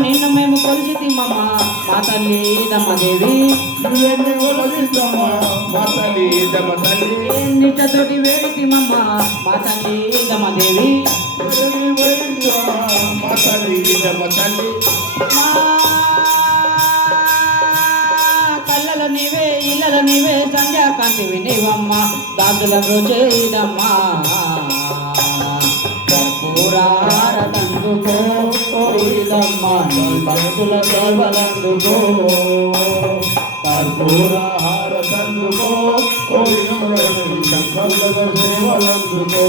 నిన్ను మేము కొలిచితిమమ్మ మా తల్లి దమ్మదేవి నిట్టతోటి వేడితిమమ్మ మా తల్లి దమ్మదేవి కళ్ళల నీవే ఇళ్ళల నీవే సంధ్యాకాంతివి నీవమ్మ దాసులకు చేయదమ్మా కర్పూరారతందుకో కోయిదమ్మా నీ భక్తుల సేవలందుకో కర్పూరహారతందుకో సేవలందుకో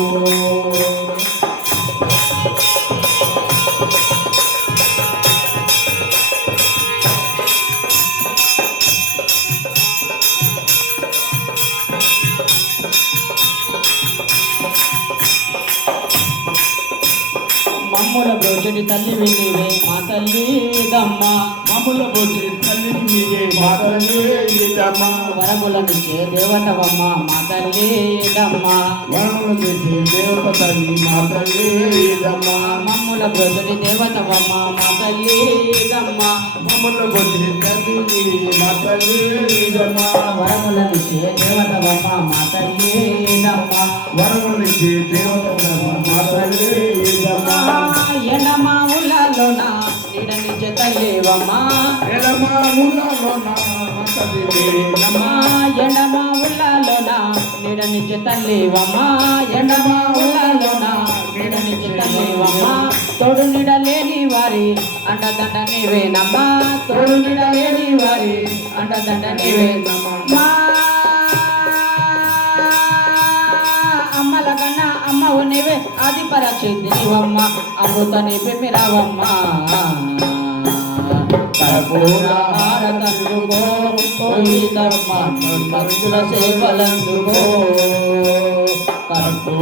మమ్ముల బ్రోచడి తల్లి నీవే మా తల్లి దమ్మ మమ్ముల బ్రోచడి తల్లి నీవే మా తల్లి దమ్మ వరములనిచ్చే దేవతవమ్మ మా తల్లి దమ్మ వరములనిచ్చే దేవత తల్లి మా తల్లి దమ్మ మమ్ముల బ్రోచడి దేవతవమ్మ మా తల్లి దమ్మ మమ్ముల బ్రోచడి తల్లి మా తల్లి దమ్మ వరములనిచ్చే దేవతవమ్మ మా తల్లి దమ్మ వరములనిచ్చే దేవతవమ్మ మా తల్లి దమ్మ ఎనమా ఉల్లాలోన నిడనిచ్చే తల్లివమ్మా ఎనమా ఉల్లాలోన తల్లివమ్మా ఎండమా ఉల్లాలోన నిడనిచ్చే తల్లివమ్మా ఎండమా ఉల్లాలోన నిడనిచ్చే తల్లివమ్మా తోడు నిడలేని వారి అండదండ నీవేనమ్మా తోడు నిడలేని వారి అండదండ నీవేనమ్మా అమ్మల కన్నా అమ్మవు నీవే ఆది పరక్షితి నీవమ్మ అమృత నీపి రావమ్మ కర్పూరహారతందుకో కోయిదమ్మ భక్తుల సేవలందుకో కర్పూరహారతందుకో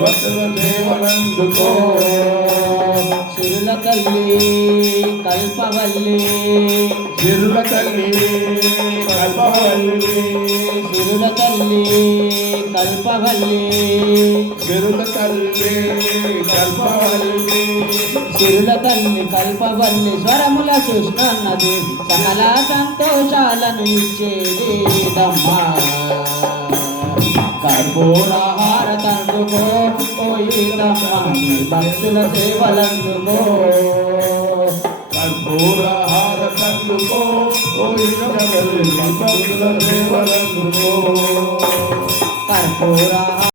భక్తుల సేవలందుకో సిరుల తల్లి కల్పవల్లి సిరుల తల్లి కల్పవల్లి సిరుల తల్లి కల్పవల్లి సిరుల తల్లి కల్పవల్లి సిరుల తల్లి కల్పవల్లి స్వరముల కృష్ణన్నది సకల సంతోషాలను ఇచ్చేది దమ్మా కర్పూరహారతందుకో కోయిదమ్మ భక్తుల సేవలందుకో కర్పూరహారతందుకో కోయిదమ్మ భక్తుల సేవలందుకో కర్పూర